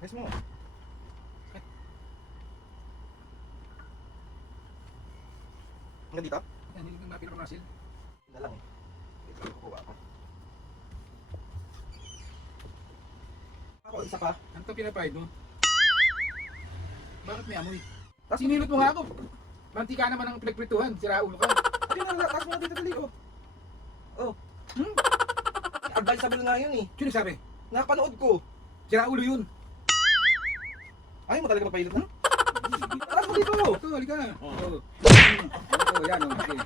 Ayos mo. Hanggang dito? Yan, hindi na pinakamasil. Yun na lang eh. Wait lang, kukuha ako. Ako, isa pa. Ano ito pinapahid mo? Bakit may amoy? Tapos Sinilot mo nga ako. Mantika naman ang pinagprituhan. Sira ulo ka. ayun na, taas mo na dito dali, oh. Oh, Hmm? advisable nga yun eh. Sino sabi? Napanood ko. Sira ulo yun. Ayaw mo talaga magpahilot na? Taas mo dito. Ito, halika. Oh. Oo. Ito, yan o. Okay.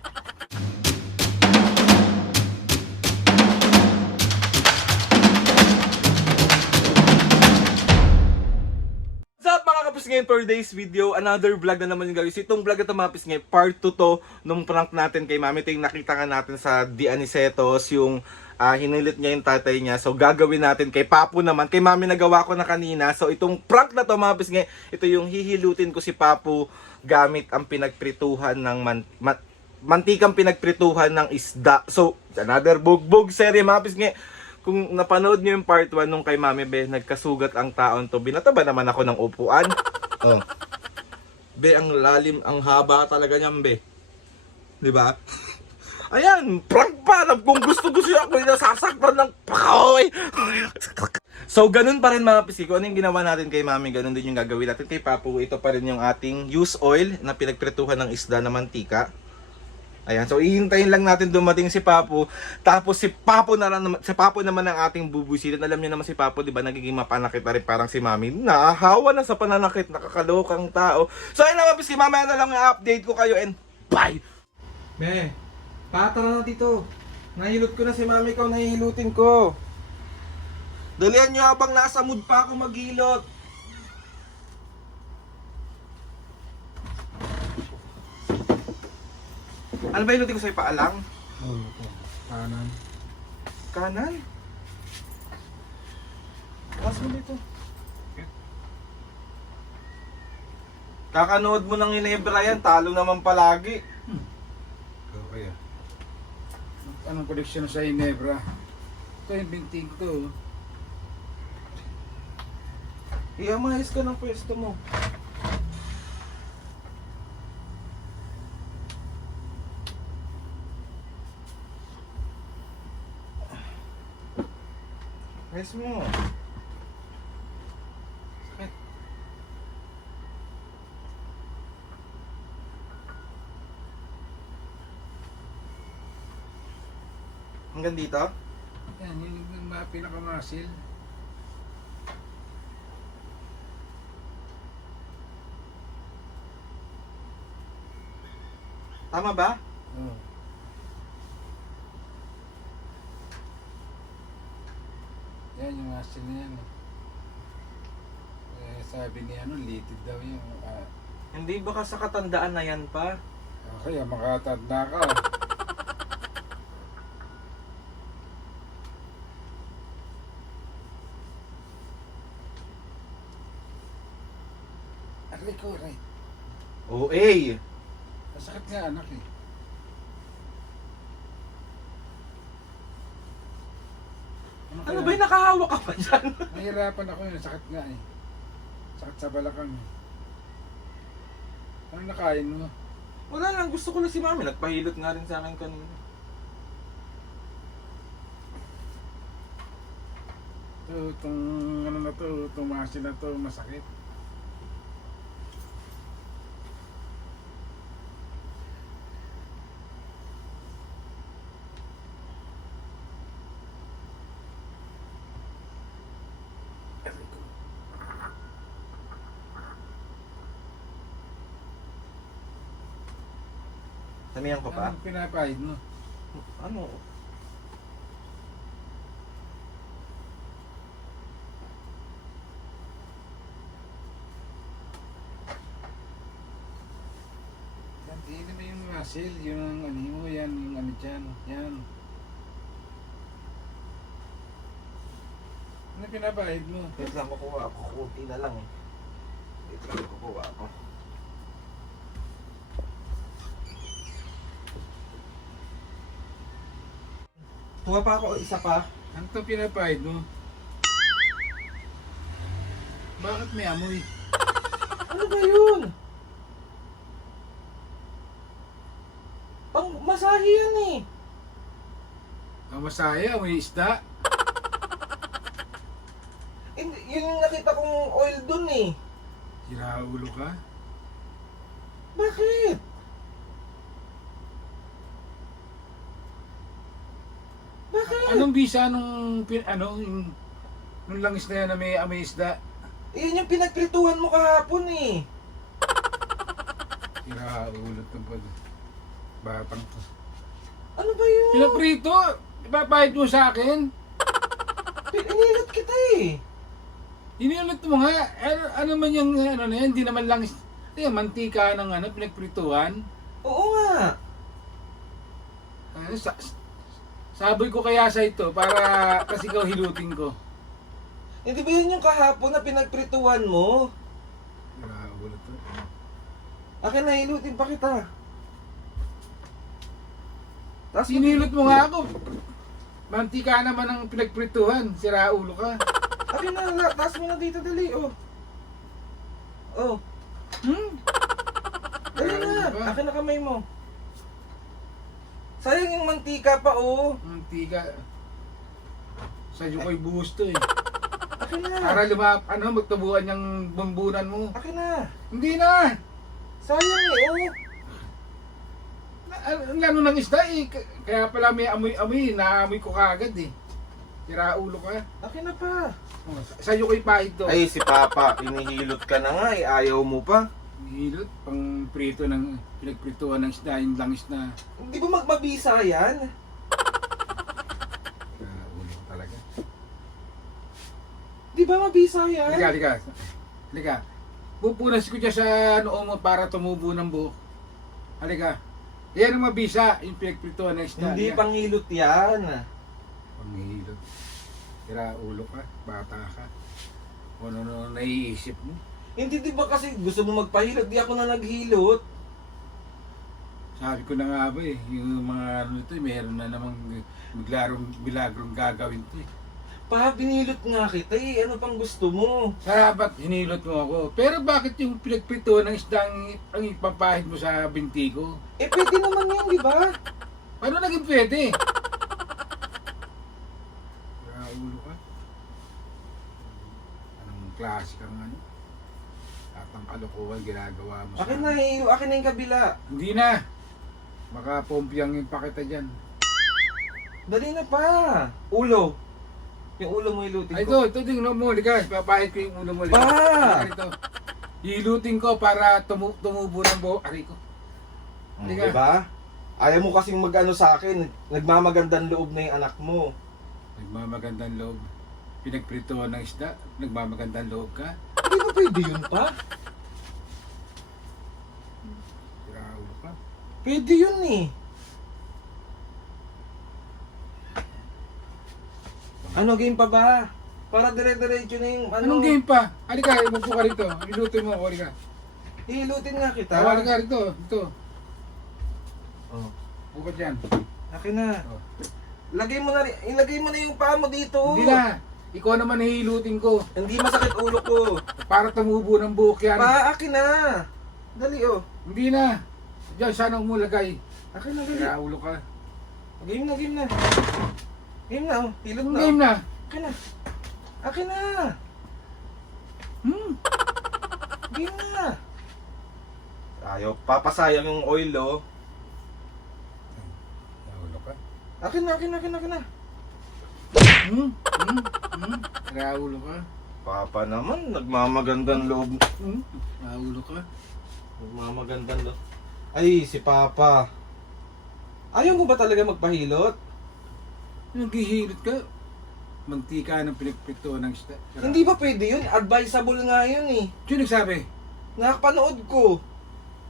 What's up mga kapis ngayon for today's video, another vlog na naman yung gawin. Itong vlog na ito mga kapis ngayon, part 2 to nung prank natin kay Mami. Ito yung nakita nga natin sa Di Anicetos, yung hinilit niya yung tatay niya. So gagawin natin kay Papu naman, kay Mami nagawa ko na kanina. So itong prank na to mga kapis ngayon, ito yung hihilutin ko si Papu gamit ang pinagprituhan ng mantikang pinagprituhan ng isda. So another bugbog serye mga kapis ngayon. Kung napanood niyo yung part 1 nung kay Mami Be, nagkasugat ang taon to. Binataba naman ako ng upuan. Oh. Be, ang lalim, ang haba talaga niyan, Be. 'Di ba? Ayan, prank pa. Kung gusto ako nasasaktan ng pakoy. So, ganun pa rin mga pisiko. Ano yung ginawa natin kay Mami, ganun din yung gagawin natin kay Papu. Ito pa rin yung ating used oil na pinagprituhan ng isda na mantika. Ayan, so ihintayin lang natin dumating si Papu. Tapos si Papu naman ang ating bubusilin. Alam niyo naman si Papu, 'di ba, nagiging mapanakit na rin parang si Mami. Nahahawa na sa pananakit, nakakalokang tao. So ayun naman, si Mami, na lang i-update ko kayo and bye. Be, patara na dito. Nahilot ko na si Mami, ikaw nahihilutin ko. Dalihan niyo habang nasa mood pa ako maghilot. Ano ba hilutin ko sa'yo, paalang? Oo, ito. Kanan. Kanan? Taas mo dito. Kakanood mo ng Ginebra yan, talo naman palagi. Okay ah. Anong koleksyon sa Ginebra? Ito yung binting ko. Iyamayos ka ng pwesto mo. Ayos mo. Sakit. Hanggang dito? Yan, yun yung mga pinakamasil. Tama ba? Oo. Yan yung masil na yan. Sabi niya litid daw yung Hindi baka sa katandaan na yan pa. okay, makatanda ka. Aray ko, aray. OA! Masakit nga anak eh. Ano ba yung nakahawak ka pa dyan? Nahirapan ako yun, sakit nga eh. Sakit sa balakang eh. Ano nakain mo? Wala lang, gusto ko na si Mami. Nagpahilot nga rin sa akin kanina. Itong ano na to, itong masin na to, masakit. Samihan ko pa? Anong pinapahid mo? Ano? Hindi mo yung masil, yung ano mo, yan, yung ano dyan, yan. Ano pinapahid mo? Wait lang, kukuha ako. Kunti na lang eh. Wait lang, kukuha ako. Kuha pa ako, isa pa. Ano to pinapahid mo? Bakit may amoy? Ano ba yun? Pang masahe yan eh. Ang masaya, may isda. Yun yung nakita kong oil dun eh. Sira ulo ka. Bakit? Bakit? Anong bisa nung, nung langis na yan na may amoy isda? Yun yung pinagprituhan mo kahapon eh. Sira ulo itong batang to. Ano ba yun? Pinaprito! Ipapahid mo sa akin? Inilat kita eh. Iniulit mo nga. Ano man yung ano na yan, hindi naman langis. Mantika ng pinagprituhan. Oo nga. Saboy ko kaya sa ito para kasi ikaw hilutin ko. Hindi ba yun yung kahapon na pinagprituhan mo? Ulo to. Akin na, hilutin pa kita. Tapos Sinilot mo nga ako. Mantika naman ang pinagprituhan. Sira ulo ka. akin na, taas mo na dito, dali, oh. Oh, dali na. Akin na kamay mo. Sayang yung mantika pa, oh. Mantika. Sa'yo ko'y buhos to eh. Akin na. Para magtabuan yung bambunan mo. Akin na. Hindi na! Sayang eh, oh. Ang lano ng isda eh. Kaya pala may amoy-amoy. Naamoy ko kagad eh. Sira ulo ka. Akin na pa. Sa'yo ko'y pahid to. Ay, si Papa, inihilot ka na nga eh. Ayaw mo pa. Hilot, pang prito ng pinagprituhan ng isda, yung langis na Di ba magmabisa yan? ulo talaga. Di ba mabisa yan? Halika. Pupunas ko dyan sa noo mo para tumubo ng buhok. Halika. Yan ang mabisa, yung pinagprituhan ng isda. Hindi Halika. panghilot yan. Panghilot. Sira ulo ka, bata ka. Kung ano naiisip mo. Hindi di ba kasi gusto mo magpahilot, di ako na naghilot. Sabi ko na nga ba eh, yung mga ano ito, meron na namang milagrong gagawin to eh. Pa, binilot nga kita eh. Ano pang gusto mo? Sarapat, hinilot mo ako. Pero bakit yung pinagprituhan ng isda ang ipapahid mo sa binti ko? Eh, pwede naman yan, di ba? Paano naging pwede? Ulo ka? Anong klase kang ano? At ang kalokohan ginagawa mo Akin na eh. Akin na yung kabila. Hindi na! Baka pompiang yung pakita dyan. Dali na pa. Ulo. Yung ulo mo ilutin Ay, ko. ito tingnan mo, likas. Papahid ko yung ulo mo. Pa! Ito. Hilutin ko para tumubo ng buhok. Aray ko. Di ba? Ayaw mo kasing mag-ano sa akin. Nagmamagandang loob na yung anak mo. Nagmamagandang loob. Pinagprituhan ng isda. Nagmamagandang loob ka. Hindi ba pwede yun pa? Siraulo ka. Pwede yun eh. Ano game pa ba? Para dire-diretso na yung ano. Anong game pa? Halika, imupo ka rito. Hilutin mo ako, halika. Hilutin nga kita. Halika rito. Ito. Oh. Bukod dyan. Akin na. Oh. Ilagay mo na yung paa mo dito. Hindi na. Ikaw naman hihilutin ko. Hindi masakit ulo ko. Para tumubo ng buhok yan. Pa, akin na. Dali oh. Hindi na. Diyan, sana mo lagay. Akin na, dali. Siraulo ka. Game na, game na. Game na oh. Hilot Anong na. game na? Akin na. Akin na. Game na. Ayaw, papasayang yung oil oh. Siraulo ka. Akin na. Siraulo ka. Papa naman, nagmamagandang loob. Siraulo ka. Nagmamagandang loob. Ay, si Papa. Ayaw mo ba talaga magpahilot? Naghihilot ka. Mantika ng pinagprituhan ng isda. Hindi ba pwede yun? Advisable nga yun eh. Sino nagsabi? Nakapanood ko.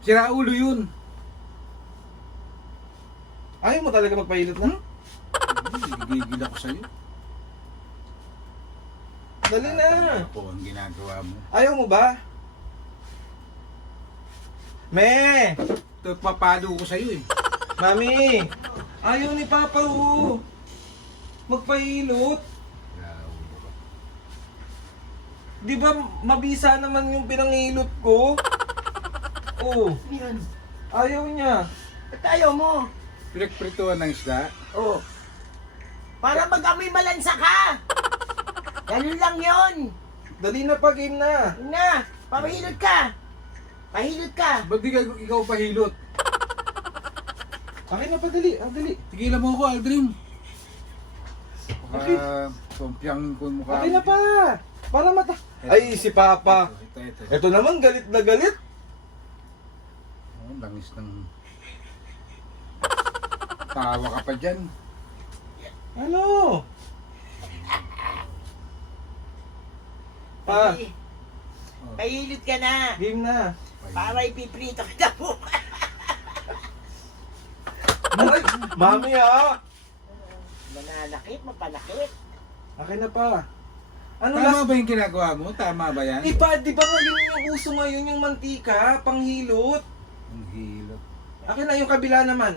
Siraulo yun. Ayaw mo talaga magpahilot na? Gigigil ako sa'yo. Dali na. Ako ang ginagawa mo. Ayaw mo ba? Me! Ito, papalo ko sa'yo eh. Mami! Ayaw ni Papa oh. Magpahilot. Siraulo ka. Di ba mabisa naman yung pinangilot ko? Oh, Yan. ayaw niya. Ba't ayaw mo? Pinagprituhan ng isda. Oh. Para mag-amoy malansa ka. Ganun lang yon. Dali na pa, game na. Yun na, pahilot ka. Pahilot ka. Ba't di ka ikaw pahilot? Akin na pa, dali. Dali. Tigilan mo ako, Aldrin. Okay. Baka tumpyangin ko yung mukha. Akin na pa. Para mata... Ay, si Papa. Ito. Ito naman, galit na galit. Oh, langis ng... Tawa ka pa dyan. Ano? Pa, Pahilot. Pahilot ka na. game na. Para ipiprito ka na po. Ay, mami Mananakit, mapanakit. Akin na pa. Ano Tama last? ba yung ginagawa mo? Tama ba yan? Ipa, di ba ngayon yung uso ngayon yung mantika, panghilot? Ang hilot. Akin na yung kabila naman.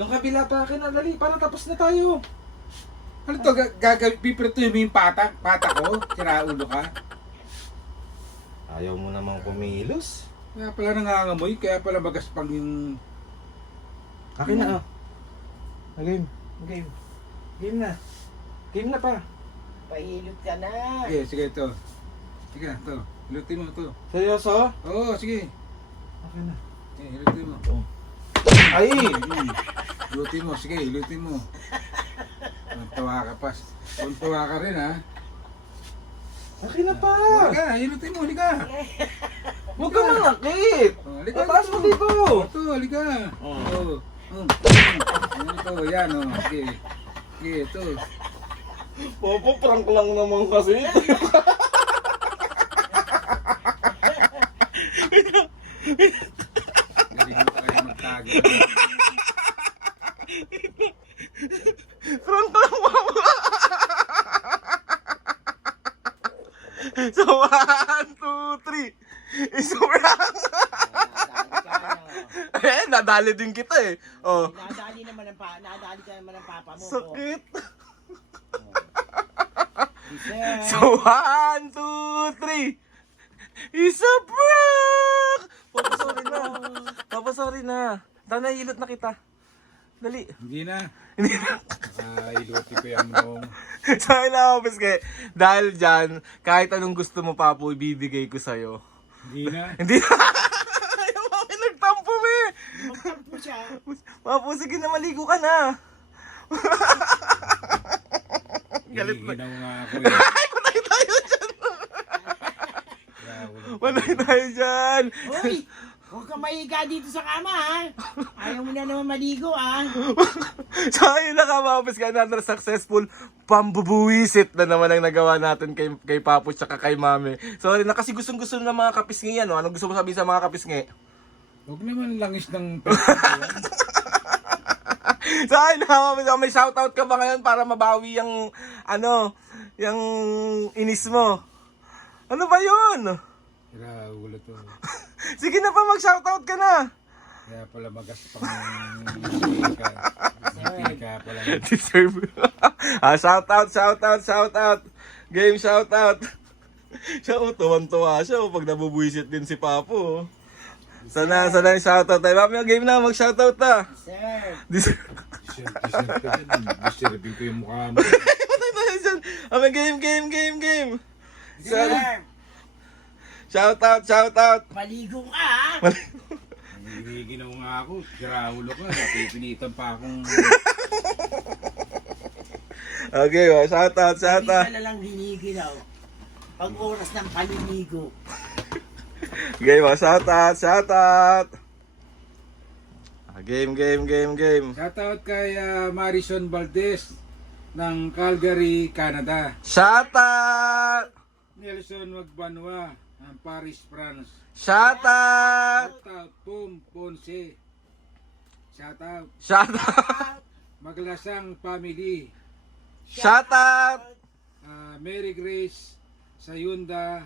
Yung kabila pa akin na, dali, para tapos na tayo. Ano to? Piprituhin mo yung patak ko? Sira ulo ka? Ayaw mo namang kumilos. Kaya pala nangangamoy, kaya pala magaspang yung... Akin na, Game. Game. Game na. Game na pa. Pahilot ka na. Sige, ito. Sige na, ito. Hilutin mo ito. Seryoso? Oo, sige. Akin na. Hilutin mo. Ay! Hilutin mo, sige, hilutin mo. Tawa ka pa. Tawa ka rin, ha? Akin na pa. Halika, hilutin mo, halika. Huwag ka manakit. Halika, Mataas mo dito. Ito, halika. Oo. Ito, yan, oh. Sige. Sige, ito. Papa, prank lang naman kasi. Galing mo tayo magtago. Prank lang mama. So, 1, 2, 3. Isa prank. Nadali din kita eh. Oh. Nadali ka naman ng papa mo. Sakit. Sir. So, 1, 2, 3. Isa prank! Papa, sorry na. Papa, sorry na. Nahilot na kita. Dali. Hindi na. Hindi na. Ilutin ko yan mo. So, kailangan ko, Piske. Dahil dyan, kahit anong gusto mo, Papo, ibibigay ko sa'yo. Hindi na. Hindi na. Ayaw mo, nagtampo mo eh. Magtampo siya. Papo, sige na, maligo ka na. Galit na. Hihinaw nga ako eh. Ay, patay tayo dyan. Patay tayo dyan. Hoy! Huwag ka mahiga dito sa kama, ha? Ayaw mo na naman maligo, ha? So, ayun na ka, mga Piske. Another successful pambubuwisit na naman ang nagawa natin kay Papo tsaka kay Mami. Sorry na kasi gustong-gusto ng mga kapisngi yan, no? Anong gusto mo sabihin sa mga kapisngi? Huwag naman langis ng... So, ayun na, may shoutout ka ba ngayon para mabawi yung, yung inis mo? Ano ba yun? Sira ulo to. Sige na pa, mag-shoutout ka na. Kaya pala magaspang yung ka pala. Deserve. Shoutout. Game shoutout. Siya, tuwan-tuwa siya pag nabubuisit din si Papo. Sana yung shoutout tayo. Mami, game na, mag-shoutout na. Sir. Deserve. Disturbing ko yung mukha mo. Patay tayo dyan. Game. Sir. Shoutout. Maligo ka, ha? Ginaw nga ako. Sira ulo ka. Pipilitan pa akong... Okay, shoutout. Hindi ka na lang giniginaw. Pag oras ng paliligo. Game, shoutout. Game. Shoutout kay Marison Valdez ng Calgary, Canada. Shoutout. Nelson Magbanwa ng Paris, France. Shoutout. Shoutout Pum Ponce. Shoutout Shoutout. Maglasang Family. Shoutout. Mary Grace Sayunda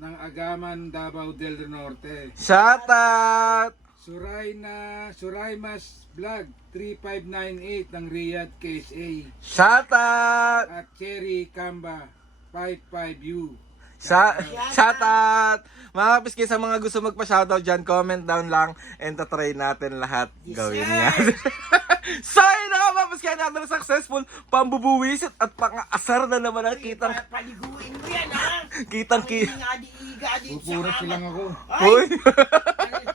ng Agaman, Davao del Norte. Shoutout. Suraymas Vlog 3598 ng Riyadh, KSA. Shout out! At Cherry Kamba 55U. Shout out! Mga kapiski, sa mga gusto magpa-shoutout dyan, comment down lang and tatry natin lahat gawin yan. So yun na mga kapiski, another successful pambubuwisit at pang-asar na naman ang kitang Paliguin mo yan, ha? kitang Hindi nga diiga dito sa Pupuras lang ako. Uy! Ulo kayo.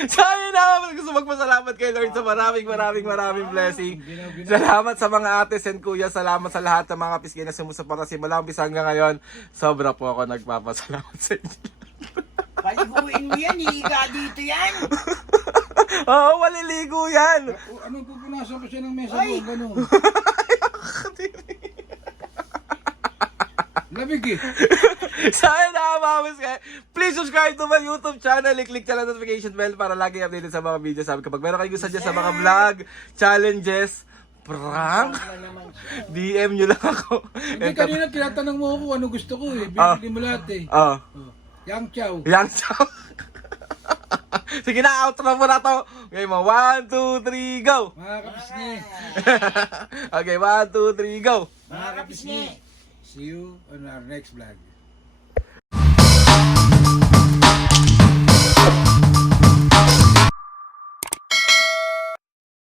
So yun na mga gusto magpasalamat kay Lord sa maraming blessing. Salamat sa mga ates and kuya, salamat sa lahat ng mga kapiski na sumusuporta simula umpisa hanggang ngayon. Sobra po ako nagpapasalamat sa inyo. Paliguin mo yan, diiga dito yan. Oo, maliligo yan! Anong pupunasan ko siya ng mesa Ay! ko? Ganun. Lamig eh. Sana nakamamis kayo. Please subscribe to my YouTube channel. I-click nyo lang notification bell para lagi updated sa mga video. Sabi kapag meron kayo gusto dyan sa mga vlog, challenges, prank, DM nyo lang ako. Hindi, kanina tinatanong mo ako ano gusto ko eh. Bibili mo lahat eh. Oh, Yang chow. yang chow. Sige na, outro mo na to. Okay mo, 1, 2, 3, go! Mga kapisngi. Okay, 1, 2, 3, go! Mga kapisngi. See you on our next vlog.